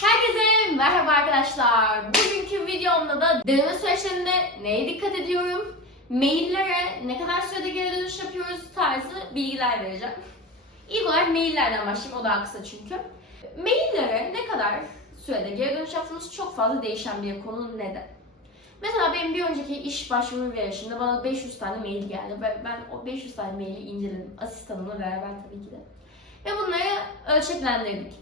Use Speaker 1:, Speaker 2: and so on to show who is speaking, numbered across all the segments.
Speaker 1: Herkese merhaba arkadaşlar. Bugünkü videomda da deneme süreçlerinde neye dikkat ediyorum, maillere ne kadar sürede geri dönüş yapıyoruz tarzı bilgiler vereceğim. İlk olarak maillerden başlayayım, o daha kısa çünkü. Maillere ne kadar sürede geri dönüş yaptığımız çok fazla değişen bir konu neden? Mesela benim bir önceki iş başvuru verişinde bana 500 tane mail geldi ve ben o 500 tane maili inceledim. Asistanımla beraber tabii ki de. Ve bunları ölçeklendirdik.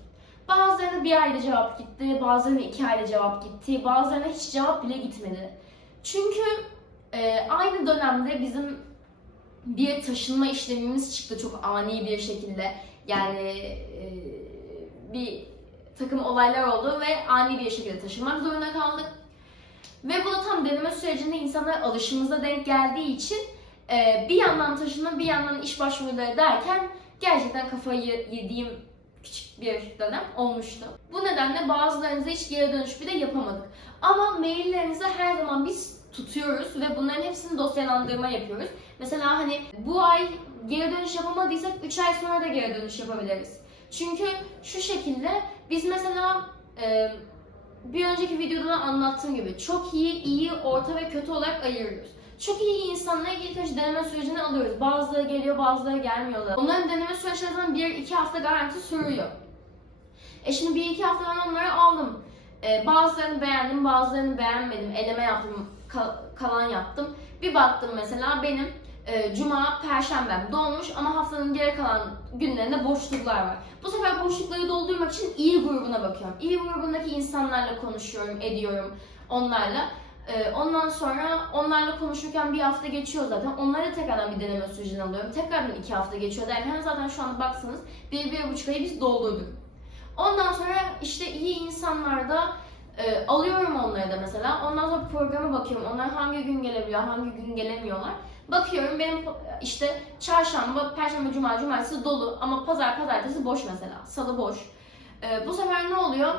Speaker 1: Bazılarına bir ayda cevap gitti, bazılarına iki ayda cevap gitti, bazılarına hiç cevap bile gitmedi. Çünkü e, aynı dönemde bizim bir taşınma işlemimiz çıktı çok ani bir şekilde. Yani e, bir takım olaylar oldu ve ani bir şekilde taşınmak zorunda kaldık. Ve bu da tam deneme sürecinde insanlar alışımıza denk geldiği için e, bir yandan taşınma bir yandan iş başvuruları derken gerçekten kafayı yediğim küçük bir dönem olmuştu. Bu nedenle bazılarınıza hiç geri dönüş bile yapamadık. Ama maillerinizi her zaman biz tutuyoruz ve bunların hepsini dosyalandırma yapıyoruz. Mesela hani bu ay geri dönüş yapamadıysak 3 ay sonra da geri dönüş yapabiliriz. Çünkü şu şekilde biz mesela e, bir önceki videoda da anlattığım gibi çok iyi, iyi, orta ve kötü olarak ayırıyoruz. Çok iyi insanları ilk önce deneme sürecine alıyoruz. Bazıları geliyor, bazıları gelmiyorlar. Onların deneme süreçlerinden 1-2 hafta garanti sürüyor. E şimdi 1-2 hafta ben onları aldım. E, bazılarını beğendim, bazılarını beğenmedim. Eleme yaptım, kal- kalan yaptım. Bir baktım mesela benim e, Cuma, Perşembem dolmuş ama haftanın geri kalan günlerinde boşluklar var. Bu sefer boşlukları doldurmak için iyi grubuna bakıyorum. İyi grubundaki insanlarla konuşuyorum, ediyorum onlarla. Ee, ondan sonra onlarla konuşurken bir hafta geçiyor zaten. Onları tekrardan bir deneme sürecine alıyorum. Tekrardan iki hafta geçiyor derken zaten şu anda baksanız bir, bir buçuk ayı biz doldurduk. Ondan sonra işte iyi insanlarda e, alıyorum onları da mesela. Ondan sonra programa bakıyorum. Onlar hangi gün gelebiliyor, hangi gün gelemiyorlar. Bakıyorum benim işte çarşamba, perşembe, cuma, cumartesi dolu ama pazar, pazartesi boş mesela. Salı boş. Ee, bu sefer ne oluyor?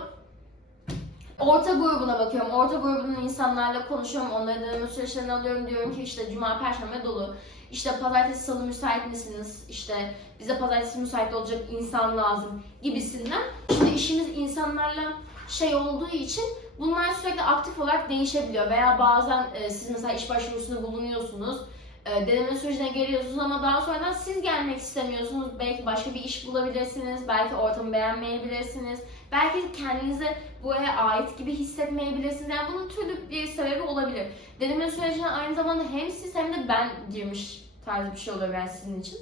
Speaker 1: Orta grubuna bakıyorum. Orta grubunun insanlarla konuşuyorum. Onların deneme süreçlerini alıyorum. Diyorum ki işte cuma, perşembe dolu. İşte pazartesi, salı müsait misiniz? İşte bize pazartesi müsait olacak insan lazım gibisinden. Şimdi işimiz insanlarla şey olduğu için bunlar sürekli aktif olarak değişebiliyor. Veya bazen e, siz mesela iş başvurusunda bulunuyorsunuz. E, deneme sürecine geliyorsunuz ama daha sonradan siz gelmek istemiyorsunuz. Belki başka bir iş bulabilirsiniz. Belki ortamı beğenmeyebilirsiniz. Belki kendinizi buraya ait gibi hissetmeyebilirsiniz. Yani bunun türlü bir sebebi olabilir. Deneme sürecine aynı zamanda hem siz hem de ben girmiş tarzı bir şey oluyor yani sizin için.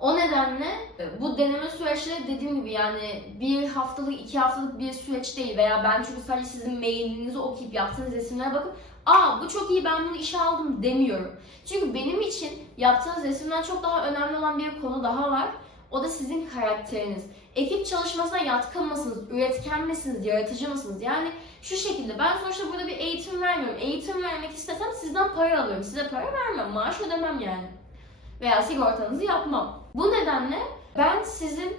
Speaker 1: O nedenle bu deneme süreçleri dediğim gibi yani bir haftalık, iki haftalık bir süreç değil veya ben çünkü sadece sizin mailinizi okuyup yaptığınız resimlere bakıp aa bu çok iyi ben bunu işe aldım demiyorum. Çünkü benim için yaptığınız resimden çok daha önemli olan bir konu daha var. O da sizin karakteriniz. Ekip çalışmasına yatkın mısınız? Üretken misiniz? Yaratıcı mısınız? Yani şu şekilde ben sonuçta burada bir eğitim vermiyorum. Eğitim vermek istesem sizden para alıyorum. Size para vermem. Maaş ödemem yani. Veya sigortanızı yapmam. Bu nedenle ben sizin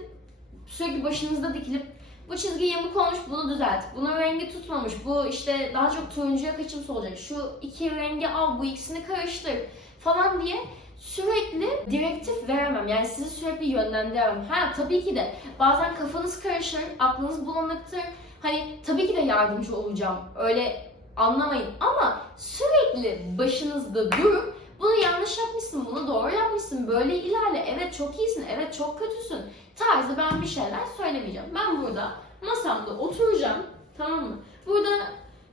Speaker 1: sürekli başınızda dikilip bu çizgi yamuk olmuş bunu düzelt. Bunun rengi tutmamış. Bu işte daha çok turuncuya kaçımsı olacak. Şu iki rengi al bu ikisini karıştır falan diye sürekli direktif veremem. Yani sizi sürekli yönlendiremem. Ha tabii ki de bazen kafanız karışır, aklınız bulanıktır. Hani tabii ki de yardımcı olacağım. Öyle anlamayın ama sürekli başınızda durup bunu yanlış yapmışsın, bunu doğru yapmışsın, böyle ilerle, evet çok iyisin, evet çok kötüsün tarzı ben bir şeyler söylemeyeceğim. Ben burada masamda oturacağım, tamam mı? Burada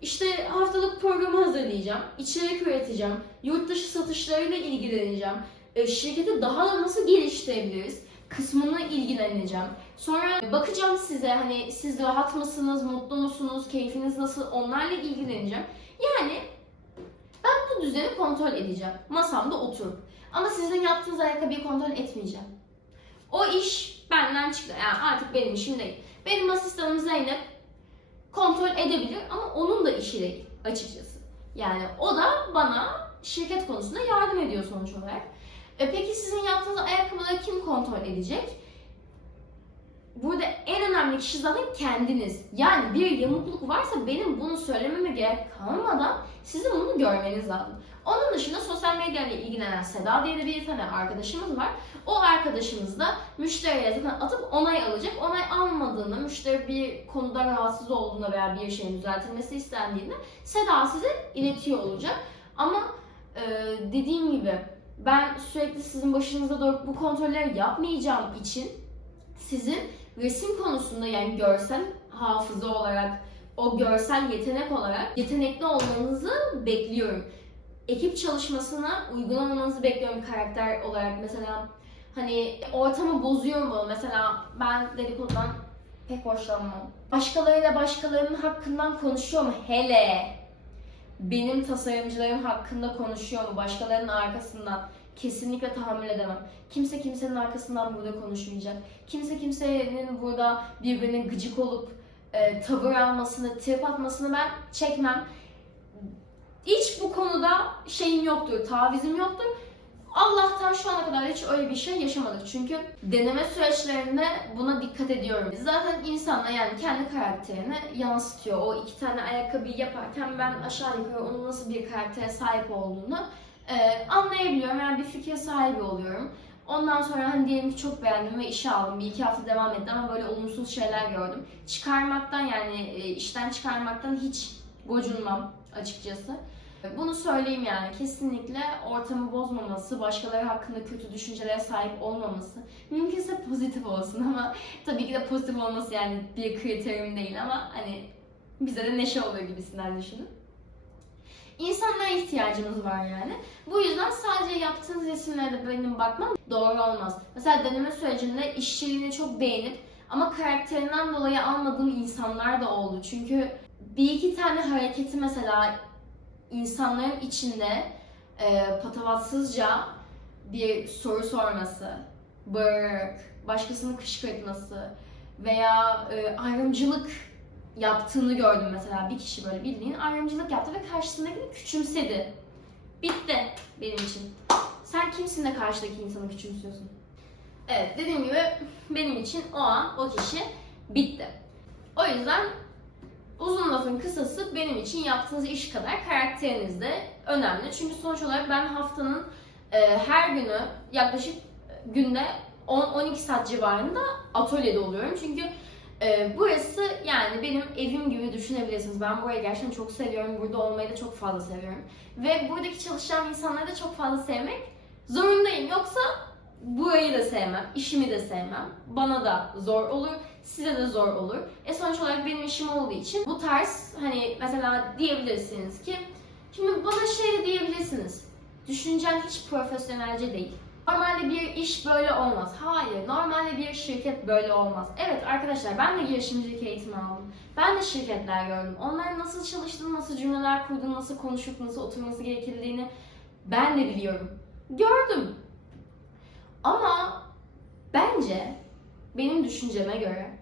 Speaker 1: işte haftalık programı hazırlayacağım, içerik üreteceğim, yurt dışı satışlarıyla ilgileneceğim, e, şirketi daha da nasıl geliştirebiliriz kısmına ilgileneceğim. Sonra bakacağım size hani siz rahat mısınız, mutlu musunuz, keyfiniz nasıl onlarla ilgileneceğim. Yani ben bu düzeni kontrol edeceğim. Masamda oturup. Ama sizin yaptığınız ayakkabıyı kontrol etmeyeceğim. O iş benden çıktı. Yani artık benim işim değil. Benim asistanım Zeynep kontrol edebilir ama onun da işi değil açıkçası. Yani o da bana şirket konusunda yardım ediyor sonuç olarak. E peki sizin yaptığınız ayakkabıları kim kontrol edecek? Burada en önemli kişi zaten kendiniz. Yani bir yamukluk varsa benim bunu söylememe gerek kalmadan sizin bunu görmeniz lazım. Onun dışında sosyal medya ile ilgilenen Seda diye de bir tane arkadaşımız var. O arkadaşınız da müşteriye zaten atıp onay alacak. Onay almadığında, müşteri bir konuda rahatsız olduğunda veya bir şeyin düzeltilmesi istendiğinde Seda size iletiyor olacak. Ama e, dediğim gibi ben sürekli sizin başınızda durup bu kontrolleri yapmayacağım için sizin resim konusunda yani görsel hafıza olarak o görsel yetenek olarak yetenekli olmanızı bekliyorum. Ekip çalışmasına uygun olmanızı bekliyorum karakter olarak mesela hani ortamı bozuyor mu? Mesela ben dedikodudan pek hoşlanmam. Başkalarıyla başkalarının hakkından konuşuyor mu? Hele benim tasarımcılarım hakkında konuşuyor mu? Başkalarının arkasından kesinlikle tahammül edemem. Kimse kimsenin arkasından burada konuşmayacak. Kimse kimsenin burada birbirine gıcık olup e, tavır almasını, trip atmasını ben çekmem. Hiç bu konuda şeyim yoktur, tavizim yoktur. Allah'tan şu ana kadar hiç öyle bir şey yaşamadık. Çünkü deneme süreçlerinde buna dikkat ediyorum. Zaten insanla yani kendi karakterini yansıtıyor. O iki tane ayakkabıyı yaparken ben aşağı yukarı onun nasıl bir karaktere sahip olduğunu e, anlayabiliyorum. Yani bir fikir sahibi oluyorum. Ondan sonra hani diyelim ki çok beğendim ve işe aldım. Bir iki hafta devam etti ama böyle olumsuz şeyler gördüm. Çıkarmaktan yani e, işten çıkarmaktan hiç gocunmam açıkçası. Bunu söyleyeyim yani kesinlikle ortamı bozmaması, başkaları hakkında kötü düşüncelere sahip olmaması, mümkünse pozitif olsun ama tabii ki de pozitif olması yani bir kriterim değil ama hani bize de neşe oluyor gibisinden düşünün. İnsanlara ihtiyacımız var yani. Bu yüzden sadece yaptığınız resimlere benim bakmam doğru olmaz. Mesela deneme sürecinde işçiliğini çok beğenip ama karakterinden dolayı almadığım insanlar da oldu. Çünkü bir iki tane hareketi mesela insanların içinde e, patavatsızca bir soru sorması, bağırarak, başkasını kışkırtması veya e, ayrımcılık yaptığını gördüm mesela. Bir kişi böyle bildiğin ayrımcılık yaptı ve karşısındakini küçümsedi. Bitti benim için. Sen kimsin de karşıdaki insanı küçümsüyorsun? Evet dediğim gibi benim için o an o kişi bitti. O yüzden uzun lafın kısası benim için yaptığınız iş kadar karakteriniz de önemli. Çünkü sonuç olarak ben haftanın e, her günü yaklaşık günde 10-12 saat civarında atölyede oluyorum. Çünkü e, burası yani benim evim gibi düşünebilirsiniz. Ben burayı gerçekten çok seviyorum. Burada olmayı da çok fazla seviyorum. Ve buradaki çalışan insanları da çok fazla sevmek zorundayım. Yoksa burayı da sevmem, işimi de sevmem. Bana da zor olur, size de zor olur. E sonuç olarak benim işim olduğu için bu tarz hani mesela diyebilirsiniz ki şimdi bana şey diyebilirsiniz. Düşüncen hiç profesyonelce değil. Normalde bir iş böyle olmaz. Hayır, normalde bir şirket böyle olmaz. Evet arkadaşlar ben de girişimcilik eğitimi aldım. Ben de şirketler gördüm. Onların nasıl çalıştığını, nasıl cümleler kurduğunu, nasıl konuşup nasıl oturması gerektiğini ben de biliyorum. Gördüm. Ama bence benim düşünceme göre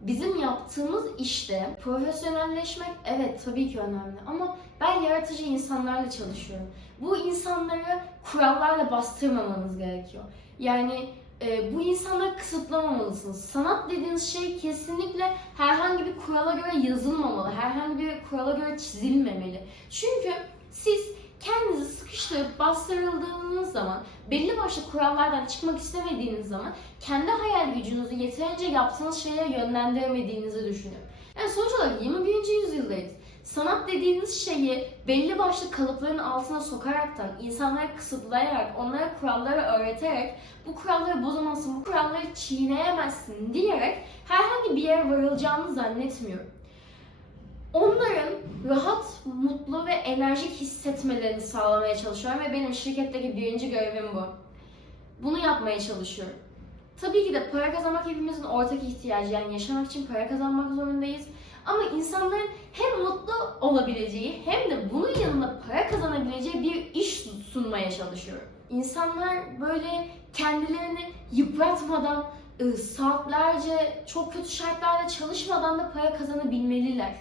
Speaker 1: bizim yaptığımız işte profesyonelleşmek evet tabii ki önemli ama ben yaratıcı insanlarla çalışıyorum. Bu insanları kurallarla bastırmamanız gerekiyor. Yani e, bu insanları kısıtlamamalısınız. Sanat dediğiniz şey kesinlikle herhangi bir kurala göre yazılmamalı, herhangi bir kurala göre çizilmemeli. Çünkü siz kendinizi sıkıştırıp bastırıldığınız zaman, belli başlı kurallardan çıkmak istemediğiniz zaman kendi hayal gücünüzü yeterince yaptığınız şeylere yönlendiremediğinizi düşünün. Yani sonuç olarak 21. yüzyıldayız. Sanat dediğiniz şeyi belli başlı kalıpların altına sokaraktan, insanları kısıtlayarak, onlara kuralları öğreterek, bu kuralları bozamazsın, bu kuralları çiğneyemezsin diyerek herhangi bir yere varılacağını zannetmiyorum onların rahat, mutlu ve enerjik hissetmelerini sağlamaya çalışıyorum ve benim şirketteki birinci görevim bu. Bunu yapmaya çalışıyorum. Tabii ki de para kazanmak hepimizin ortak ihtiyacı. Yani yaşamak için para kazanmak zorundayız. Ama insanların hem mutlu olabileceği hem de bunun yanında para kazanabileceği bir iş sunmaya çalışıyorum. İnsanlar böyle kendilerini yıpratmadan, ıı, saatlerce çok kötü şartlarda çalışmadan da para kazanabilmeliler.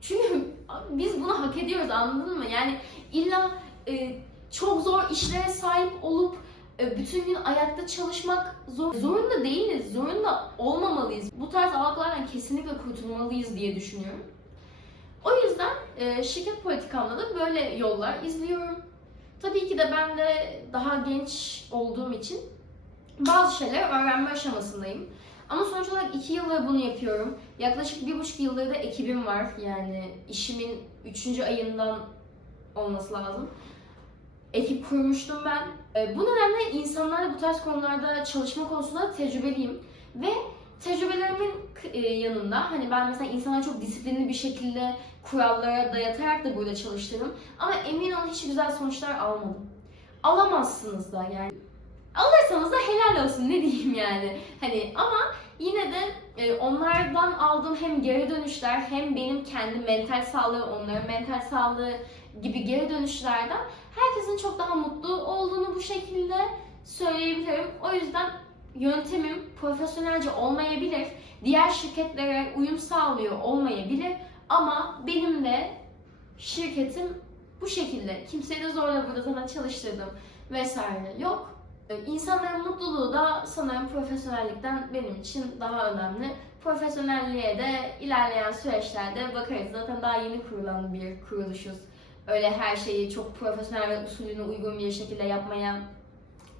Speaker 1: Çünkü biz bunu hak ediyoruz anladın mı? Yani illa e, çok zor işlere sahip olup e, bütün gün ayakta çalışmak zor, zorunda değiliz, zorunda olmamalıyız. Bu tarz algılardan kesinlikle kurtulmalıyız diye düşünüyorum. O yüzden e, şirket politikamda da böyle yollar izliyorum. Tabii ki de ben de daha genç olduğum için bazı şeyleri öğrenme aşamasındayım. Ama sonuç olarak iki yıldır bunu yapıyorum. Yaklaşık bir buçuk yıldır da ekibim var. Yani işimin üçüncü ayından olması lazım. Ekip kurmuştum ben. Ee, Bu nedenle insanlarla bu tarz konularda çalışma konusunda tecrübeliyim. Ve tecrübelerimin e, yanında hani ben mesela insanlara çok disiplinli bir şekilde kurallara dayatarak da burada çalıştırdım. Ama emin olun hiç güzel sonuçlar almadım. Alamazsınız da yani. Alırsanız da helal olsun ne diyeyim yani. Hani ama yine de e, onlardan aldığım hem geri dönüşler hem benim kendi mental sağlığı, onların mental sağlığı gibi geri dönüşlerden herkesin çok daha mutlu olduğunu bu şekilde söyleyebilirim. O yüzden yöntemim profesyonelce olmayabilir. Diğer şirketlere uyum sağlıyor olmayabilir. Ama benim de şirketim bu şekilde. Kimseyi de zorla burada zaten çalıştırdım vesaire yok. Ee, İnsanların mutluluğu da sanırım profesyonellikten benim için daha önemli. Profesyonelliğe de ilerleyen süreçlerde bakarız. Zaten daha yeni kurulan bir kuruluşuz. Öyle her şeyi çok profesyonel ve usulüne uygun bir şekilde yapmaya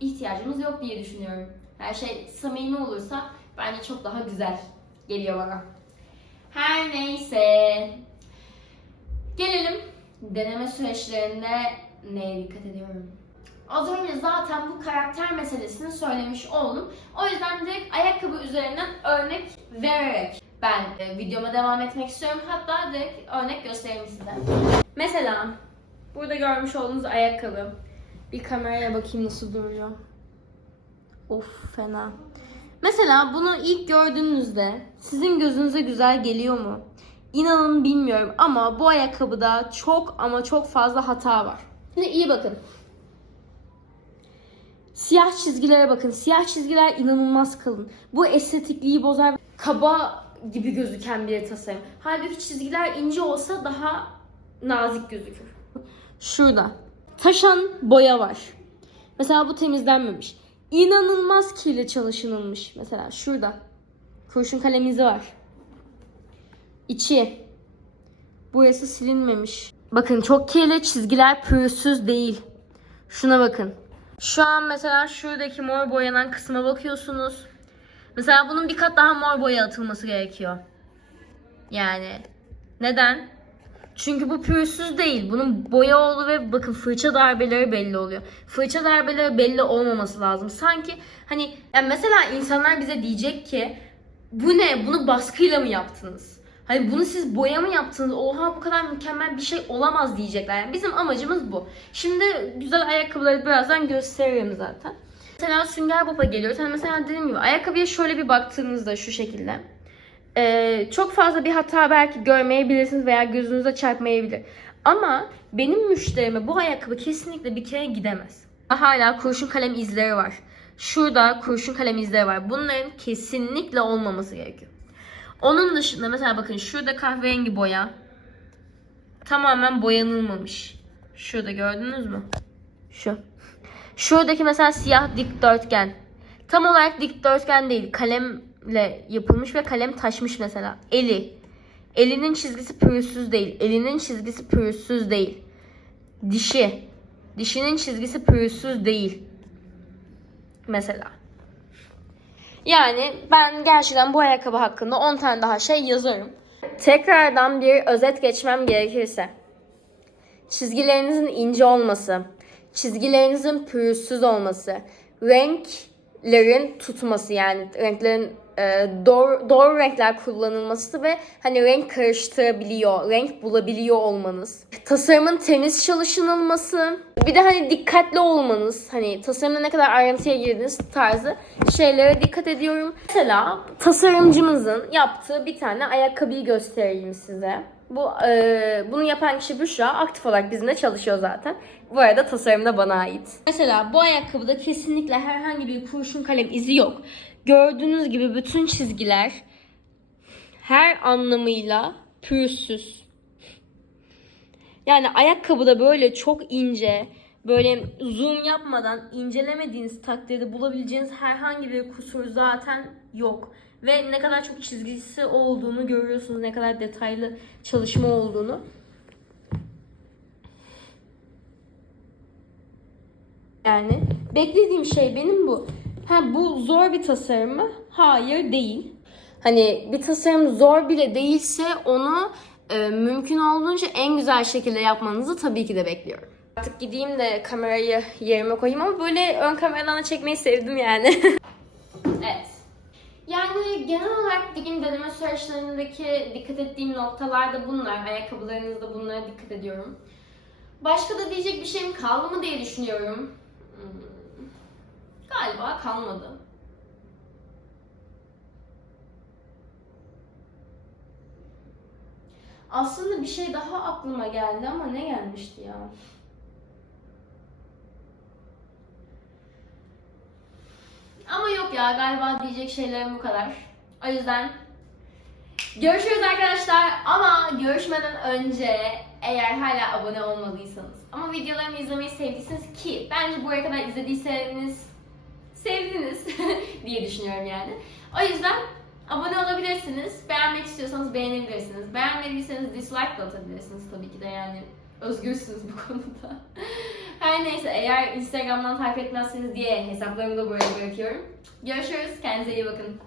Speaker 1: ihtiyacımız yok diye düşünüyorum. Her şey samimi olursa bence çok daha güzel geliyor bana. Her neyse. Gelelim deneme süreçlerinde neye dikkat ediyorum? Az önce zaten bu karakter meselesini söylemiş oldum. O yüzden direkt ayakkabı üzerinden örnek vererek ben e, videoma devam etmek istiyorum. Hatta direkt örnek göstereyim size. Mesela burada görmüş olduğunuz ayakkabı. Bir kameraya bakayım nasıl duruyor. Of fena. Mesela bunu ilk gördüğünüzde sizin gözünüze güzel geliyor mu? İnanın bilmiyorum ama bu ayakkabıda çok ama çok fazla hata var. Şimdi iyi bakın. Siyah çizgilere bakın. Siyah çizgiler inanılmaz kalın. Bu estetikliği bozar. Kaba gibi gözüken bir tasarım. Halbuki çizgiler ince olsa daha nazik gözükür. Şurada. Taşan boya var. Mesela bu temizlenmemiş. İnanılmaz kirli çalışılmış. Mesela şurada. Kurşun kalem izi var. İçi. Burası silinmemiş. Bakın çok kirli çizgiler pürüzsüz değil. Şuna bakın. Şu an mesela şuradaki mor boyanan kısma bakıyorsunuz. Mesela bunun bir kat daha mor boya atılması gerekiyor. Yani neden? Çünkü bu pürüzsüz değil. Bunun boya olduğu ve bakın fırça darbeleri belli oluyor. Fırça darbeleri belli olmaması lazım. Sanki hani yani mesela insanlar bize diyecek ki bu ne? Bunu baskıyla mı yaptınız? Hani bunu siz boya mı yaptınız? Oha bu kadar mükemmel bir şey olamaz diyecekler. Yani bizim amacımız bu. Şimdi güzel ayakkabıları birazdan gösteririm zaten. Mesela Sünger Bob'a geliyoruz. Hani mesela dediğim gibi ayakkabıya şöyle bir baktığınızda şu şekilde. Ee, çok fazla bir hata belki görmeyebilirsiniz veya gözünüze çarpmayabilir. Ama benim müşterime bu ayakkabı kesinlikle bir kere gidemez. Hala kurşun kalem izleri var. Şurada kurşun kalem izleri var. Bunların kesinlikle olmaması gerekiyor. Onun dışında mesela bakın şurada kahverengi boya tamamen boyanılmamış. Şurada gördünüz mü? Şu. Şuradaki mesela siyah dikdörtgen. Tam olarak dikdörtgen değil. Kalemle yapılmış ve kalem taşmış mesela. Eli. Elinin çizgisi pürüzsüz değil. Elinin çizgisi pürüzsüz değil. Dişi. Dişinin çizgisi pürüzsüz değil. Mesela. Yani ben gerçekten bu ayakkabı hakkında 10 tane daha şey yazarım. Tekrardan bir özet geçmem gerekirse. Çizgilerinizin ince olması, çizgilerinizin pürüzsüz olması, renklerin tutması yani renklerin e, doğru, doğru renkler kullanılması ve hani renk karıştırabiliyor, renk bulabiliyor olmanız. Tasarımın temiz çalışılması, bir de hani dikkatli olmanız, hani tasarımda ne kadar ayrıntıya girdiğiniz tarzı şeylere dikkat ediyorum. Mesela tasarımcımızın yaptığı bir tane ayakkabıyı göstereyim size. Bu e, bunu yapan kişi Büşra aktif olarak bizimle çalışıyor zaten. Bu arada tasarım da bana ait. Mesela bu ayakkabıda kesinlikle herhangi bir kurşun kalem izi yok. Gördüğünüz gibi bütün çizgiler her anlamıyla pürüzsüz. Yani ayakkabıda böyle çok ince, böyle zoom yapmadan incelemediğiniz takdirde bulabileceğiniz herhangi bir kusur zaten yok. Ve ne kadar çok çizgisi olduğunu görüyorsunuz, ne kadar detaylı çalışma olduğunu. Yani beklediğim şey benim bu. Ha bu zor bir tasarım mı? Hayır değil. Hani bir tasarım zor bile değilse onu e, mümkün olduğunca en güzel şekilde yapmanızı tabii ki de bekliyorum. Artık gideyim de kamerayı yerime koyayım ama böyle ön kameradan da çekmeyi sevdim yani. evet. Yani genel olarak giyim deneme süreçlerindeki dikkat ettiğim noktalar da bunlar. Ayakkabılarınızda bunlara dikkat ediyorum. Başka da diyecek bir şeyim kaldı mı diye düşünüyorum. Hmm, Galiba kalmadı. Aslında bir şey daha aklıma geldi ama ne gelmişti ya? Ama yok ya galiba diyecek şeylerim bu kadar. O yüzden görüşürüz arkadaşlar ama görüşmeden önce eğer hala abone olmadıysanız ama videolarımı izlemeyi sevdiyseniz ki bence buraya kadar izlediyseniz sevdiniz diye düşünüyorum yani. O yüzden abone olabilirsiniz. Beğenmek istiyorsanız beğenebilirsiniz. Beğenmediyseniz dislike da atabilirsiniz tabii ki de yani. Özgürsünüz bu konuda. Her neyse eğer Instagram'dan takip etmezseniz diye hesaplarımı da buraya bırakıyorum. Görüşürüz. Kendinize iyi bakın.